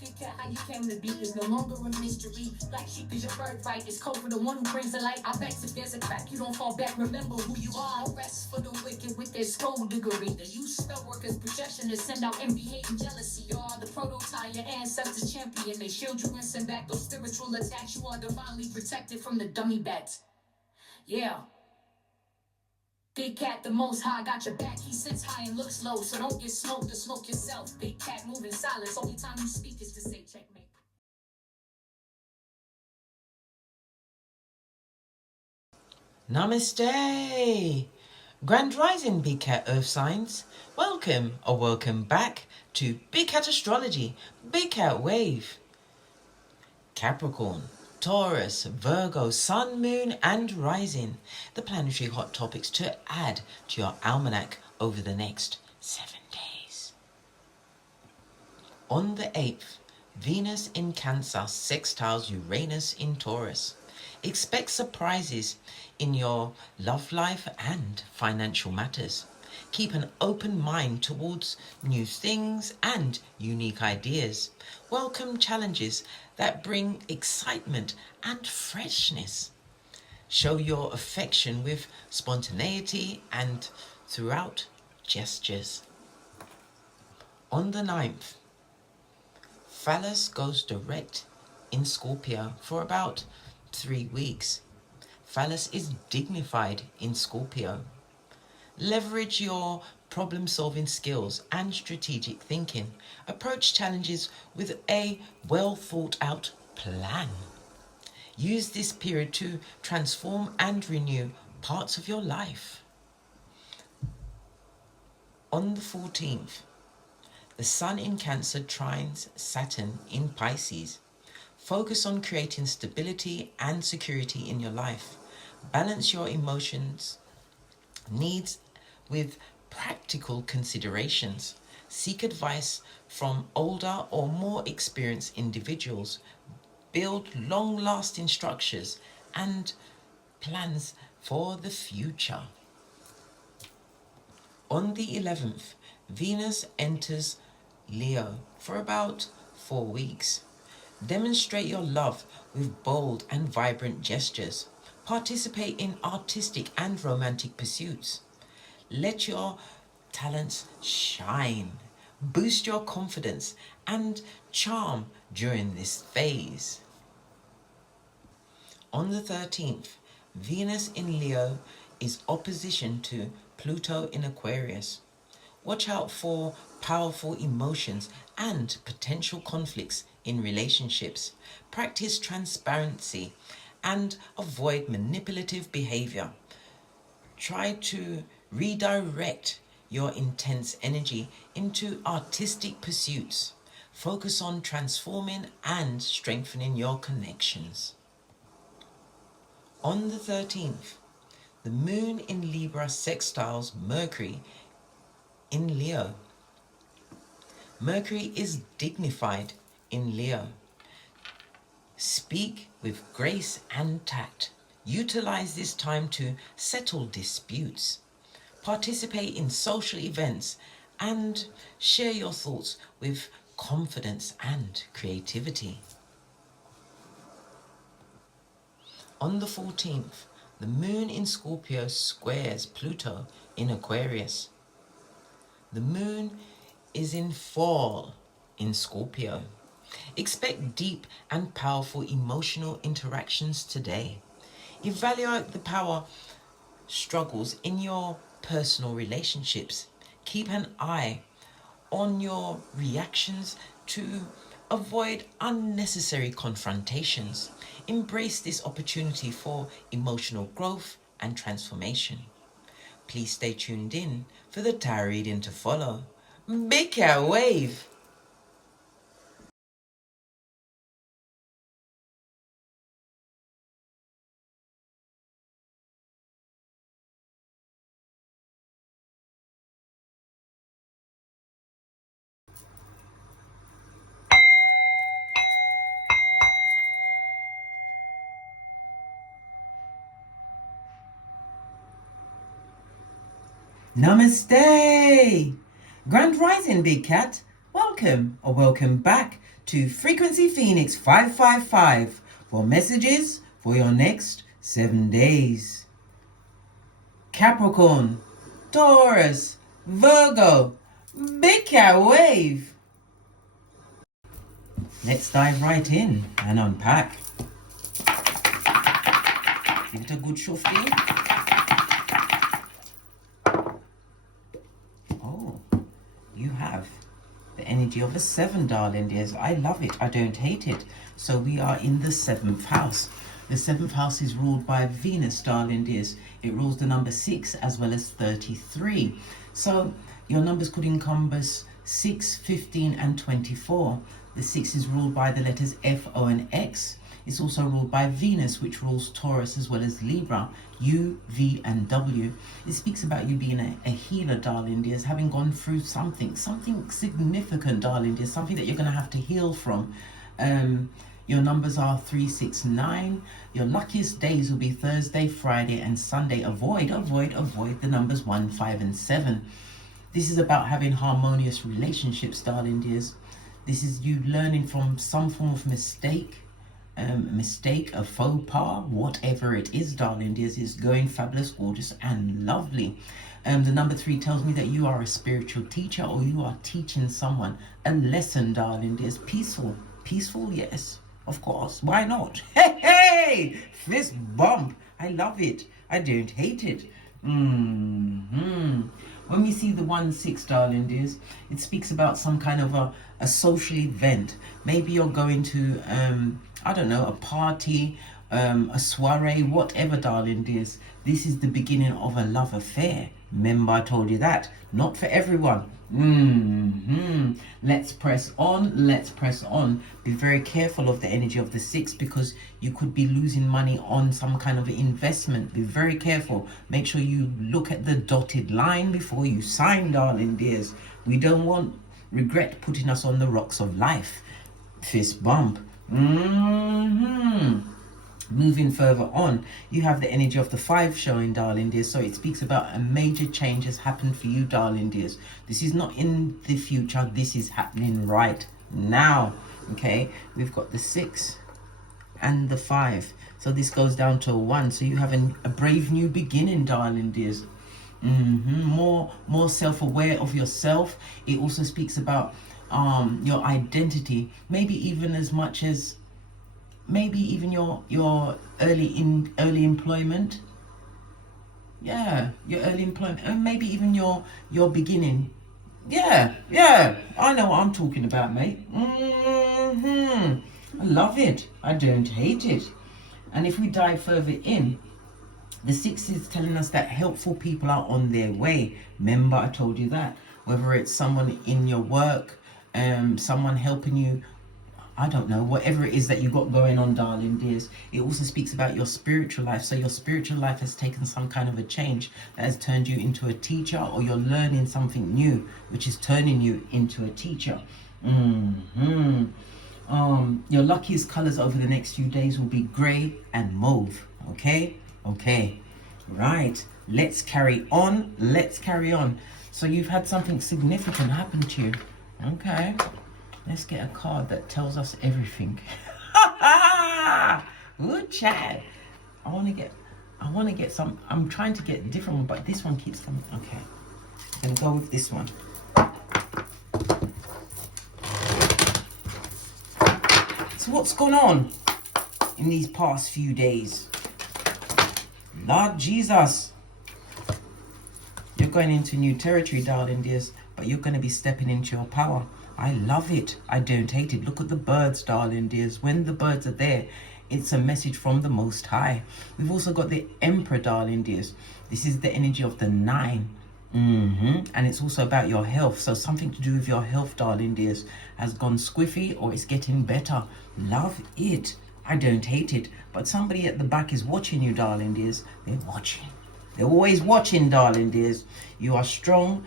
Big cat, how you came to be is no longer a mystery. Black sheep is your birthright. It's code for the one who brings the light. I bet if there's a crack, you don't fall back. Remember who you are. No rest for the wicked with their skullduggery. They use spell workers' projection to send out envy, hate, and jealousy. You are the prototype, your ancestors champion. They shield you and send back those spiritual attacks. You are divinely protected from the dummy bats. Yeah. Big cat, the most high, got your back. He sits high and looks low, so don't get smoked or smoke yourself. Big cat, moving silence. Only time you speak is to say checkmate. Namaste! Grand Rising Big Cat Earth Signs. Welcome or welcome back to Big Cat Astrology, Big Cat Wave. Capricorn, Taurus, Virgo, Sun, Moon and Rising. The planetary hot topics to add to your almanac over the next 7 days. On the 8th, Venus in Cancer sextiles Uranus in Taurus. Expect surprises in your love life and financial matters. Keep an open mind towards new things and unique ideas. Welcome challenges that bring excitement and freshness. Show your affection with spontaneity and throughout gestures. On the 9th, Phallus goes direct in Scorpio for about 3 weeks. Phallus is dignified in Scorpio. Leverage your problem-solving skills and strategic thinking. Approach challenges with a well-thought-out plan. Use this period to transform and renew parts of your life. On the 14th, the Sun in Cancer trines Saturn in Pisces. Focus on creating stability and security in your life. Balance your emotions, needs with practical considerations. Seek advice from older or more experienced individuals. Build long-lasting structures and plans for the future. On the 11th, Venus enters Leo for about 4 weeks. Demonstrate your love with bold and vibrant gestures. Participate in artistic and romantic pursuits. Let your talents shine. Boost your confidence and charm during this phase. On the 13th, Venus in Leo is opposition to Pluto in Aquarius. Watch out for powerful emotions and potential conflicts in relationships. Practice transparency and avoid manipulative behavior. Try to redirect your intense energy into artistic pursuits. Focus on transforming and strengthening your connections. On the 13th, the Moon in Libra sextiles Mercury in Leo. Mercury is dignified in Leo. Speak with grace and tact. Utilize this time to settle disputes. Participate in social events and share your thoughts with confidence and creativity. On the 14th, the Moon in Scorpio squares Pluto in Aquarius. The Moon is in fall in Scorpio. Expect deep and powerful emotional interactions today. Evaluate the power struggles in your personal relationships. Keep an eye on your reactions to avoid unnecessary confrontations. Embrace this opportunity for emotional growth and transformation. Please stay tuned in for the tarot reading to follow. Big Cat Wave! Namaste! Grand Rising, Big Cat. welcome or welcome back to Frequency Phoenix 555 for messages for your next 7 days. Capricorn, Taurus, Virgo, Big Cat Wave. Let's dive right in and unpack. Give it a good shufty. Oh, you have the energy of a 7, darling dears. I love it. I don't hate it. So we are in the 7th house. The 7th house is ruled by Venus, darling dears. It rules the number 6 as well as 33. So your numbers could encompass 6, 15 and 24. The 6 is ruled by the letters F, O and X. It's also ruled by Venus, which rules Taurus as well as Libra, U, V and W. It speaks about you being a healer, darling dears, having gone through something significant, darling dears, something that you're going to have to heal from. Your numbers are 3, 6, 9. Your luckiest days will be Thursday, Friday and Sunday. Avoid the numbers 1, 5 and 7. This is about having harmonious relationships, darling dears. This is you learning from some form of mistake, a faux pas, whatever it is, darling dears, is going fabulous, gorgeous and lovely. The number 3 tells me that you are a spiritual teacher, or you are teaching someone a lesson, darling dears. Peaceful, yes, of course, why not? Hey, fist bump. I love it. I don't hate it. When we see the 1, 6, darling dears, it speaks about some kind of a social event. Maybe you're going to I don't know, a party, a soiree, whatever, darling dears. This is the beginning of a love affair. Remember, I told you that. Not for everyone. Let's press on. Be very careful of the energy of the 6, because you could be losing money on some kind of investment. Be very careful. Make sure you look at the dotted line before you sign, darling dears. We don't want regret putting us on the rocks of life. Fist bump. Moving further on, you have the energy of the 5 showing, darling dears. So it speaks about a major change has happened for you, darling dears. This is not in the future. This is happening right now. Okay, we've got the 6 and the 5. So this goes down to a 1. So you have a brave new beginning, darling dears. More self-aware of yourself. It also speaks about your identity, maybe even as much as your early employment. Yeah, your early employment, and maybe even your beginning. Yeah, I know what I'm talking about, mate. I love it. I don't hate it. And if we dive further in, the 6 is telling us that helpful people are on their way. Remember, I told you that. Whether it's someone in your work, someone helping you, I don't know, whatever it is that you got going on, darling dears. It also speaks about your spiritual life. So your spiritual life has taken some kind of a change that has turned you into a teacher, or you're learning something new, which is turning you into a teacher. Your luckiest colors over the next few days will be gray and mauve. Okay, right, let's carry on. So you've had something significant happen to you. Okay, let's get a card that tells us everything. Good chat. I want to get some. I'm trying to get a different one, but this one keeps coming. Okay, I'm gonna go with this one. So what's gone on in these past few days? Lord Jesus, you're going into new territory, darling dears, but you're going to be stepping into your power. I love it. I don't hate it. Look at the birds, darling dears. When the birds are there, it's a message from the Most High. We've also got the Emperor, darling dears. This is the energy of the 9. And it's also about your health. So something to do with your health, darling dears, has gone squiffy or it's getting better. Love it. I don't hate it. But somebody at the back is watching you, darling dears. They're watching. They're always watching, darling dears. You are strong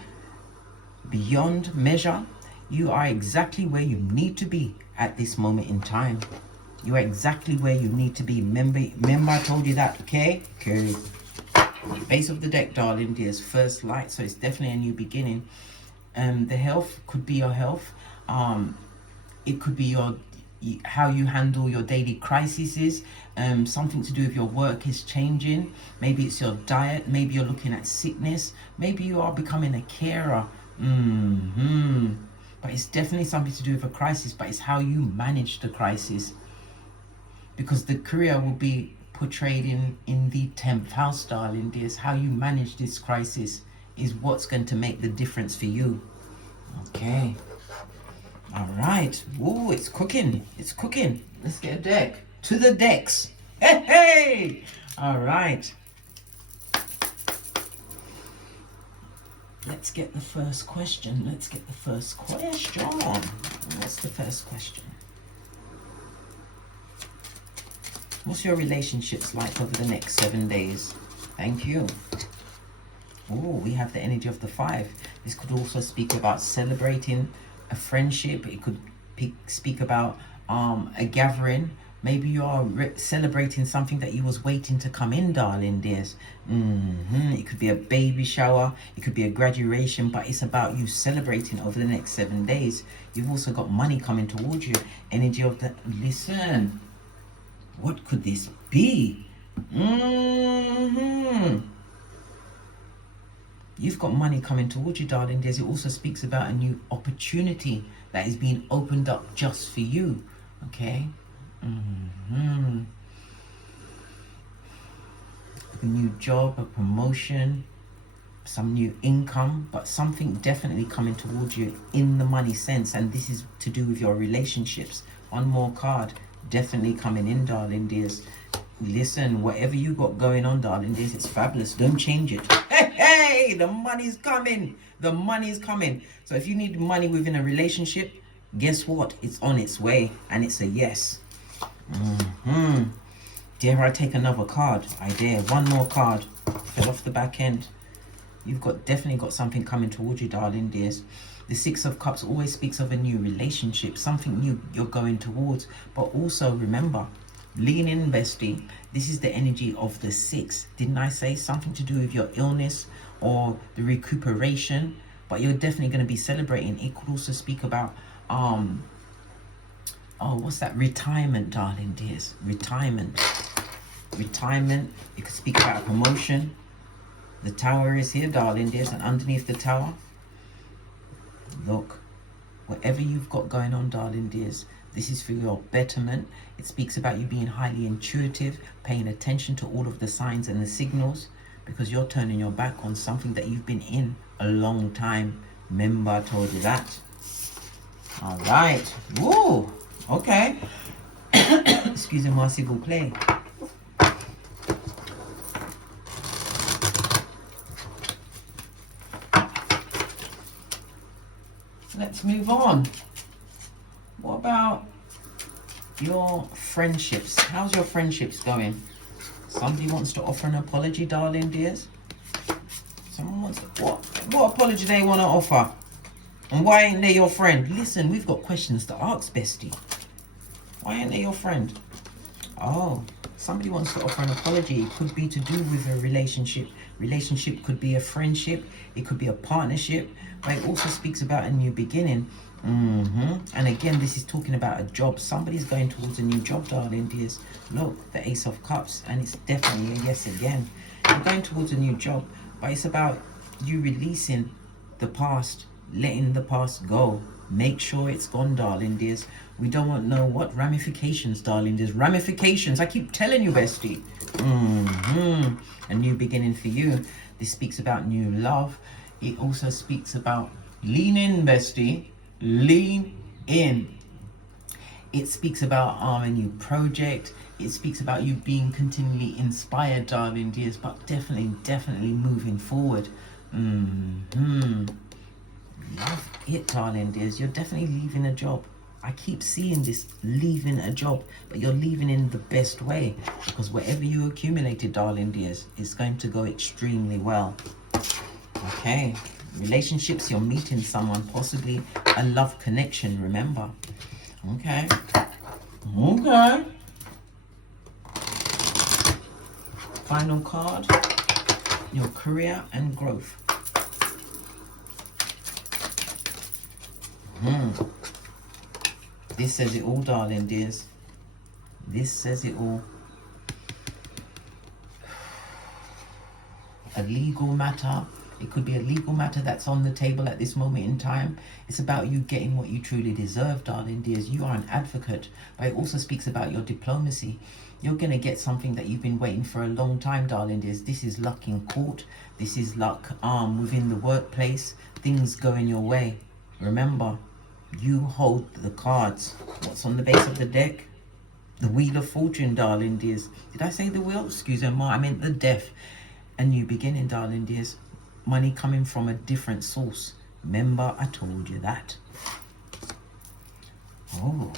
beyond measure. You are exactly where you need to be at this moment in time. You are exactly where you need to be. Remember I told you that, okay? Okay. Base of the deck, darling dears, first light. So it's definitely a new beginning. The health could be your health. It could be how you handle your daily crises. Something to do with your work is changing. Maybe it's your diet. Maybe you're looking at sickness. Maybe you are becoming a carer. But it's definitely something to do with a crisis, but it's how you manage the crisis. Because the career will be portrayed in the 10th house, darling dears. How you manage this crisis is what's going to make the difference for you. Okay. All right. Ooh, it's cooking. It's cooking. Let's get a deck. To the decks. Hey, hey. All right. Let's get the first question. What's the first question? What's your relationships like over the next 7 days? Thank you. Oh, we have the energy of the 5. This could also speak about celebrating a friendship. It could speak about a gathering. Maybe you are celebrating something that you was waiting to come in, darling dears. It could be a baby shower. It could be a graduation, but it's about you celebrating over the next 7 days. You've also got money coming towards you. Energy of the... Listen. What could this be? You've got money coming towards you, darling dears. It also speaks about a new opportunity that is being opened up just for you. Okay? A new job, a promotion, some new income, but something definitely coming towards you in the money sense, and this is to do with your relationships. One more card definitely coming in, darling dears. Listen, whatever you got going on, darling dears, it's fabulous. Don't change it. Hey, the money's coming. The money's coming. So if you need money within a relationship, guess what? It's on its way, and it's a yes. Dare I take another card? I dare. One more card. Fell off the back end. You've definitely got something coming towards you, darling dears. The 6 of Cups always speaks of a new relationship, something new you're going towards. But also remember, lean in, bestie. This is the energy of the 6. Didn't I say something to do with your illness or the recuperation? But you're definitely going to be celebrating. It could also speak about what's that? Retirement, darling dears. Retirement. You could speak about a promotion. The tower is here, darling dears, and underneath the tower, look, whatever you've got going on, darling dears, this is for your betterment. It speaks about you being highly intuitive, paying attention to all of the signs and the signals, because you're turning your back on something that you've been in a long time. Remember, I told you that. All right. Woo. Okay. Excusez-moi, s'il vous plaît. Let's move on. What about your friendships? How's your friendships going? Somebody wants to offer an apology, darling dears. Someone wants to... What apology they want to offer? And why ain't they your friend? Listen, we've got questions to ask, bestie. Why ain't they your friend? Oh, somebody wants to offer an apology. It could be to do with a relationship. Relationship could be a friendship. It could be a partnership. But it also speaks about a new beginning. And again, this is talking about a job. Somebody's going towards a new job, darling dears. Look, the Ace of Cups. And it's definitely a yes again. You're going towards a new job. But it's about you releasing the past. Letting the past go. Make sure it's gone, darling dears. We don't want to know what ramifications, darling dears. Ramifications. I keep telling you, bestie. A new beginning for you. This speaks about new love. It also speaks about lean in, bestie. Lean in. It speaks about a new project. It speaks about you being continually inspired, darling dears, but definitely moving forward. Love it, darling dears. You're definitely leaving a job. I keep seeing this, leaving a job, but you're leaving in the best way, because whatever you accumulated, darling dears, is going to go extremely well. Okay, relationships, you're meeting someone, possibly a love connection, remember. Okay. Final card, your career and growth. This says it all, darling dears. This says it all. A legal matter. It could be a legal matter that's on the table at this moment in time. It's about you getting what you truly deserve, darling dears. You are an advocate, but it also speaks about your diplomacy. You're going to get something that you've been waiting for a long time, darling dears. This is luck in court. This is luck within the workplace. Things going your way. Remember, you hold the cards. What's on the base of the deck? The Wheel of Fortune, darling dears. Did I say the wheel? Excuse me, I meant the death. A new beginning, darling dears. Money coming from a different source. Remember, I told you that. Oh,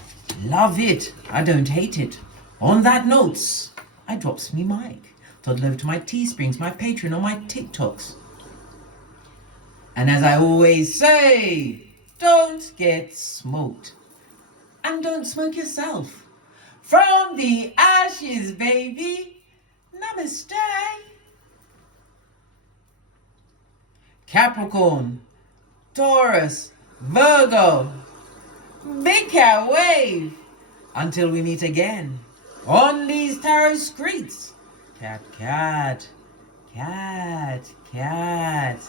love it. I don't hate it. On that note, I drops me mic. Toddle over to my Teesprings, my Patreon, or my TikToks. And as I always say, don't get smoked. And don't smoke yourself. From the ashes, baby. Namaste. Capricorn, Taurus, Virgo, big cat wave. Until we meet again on these tarot streets. Cat, cat, cat, cat.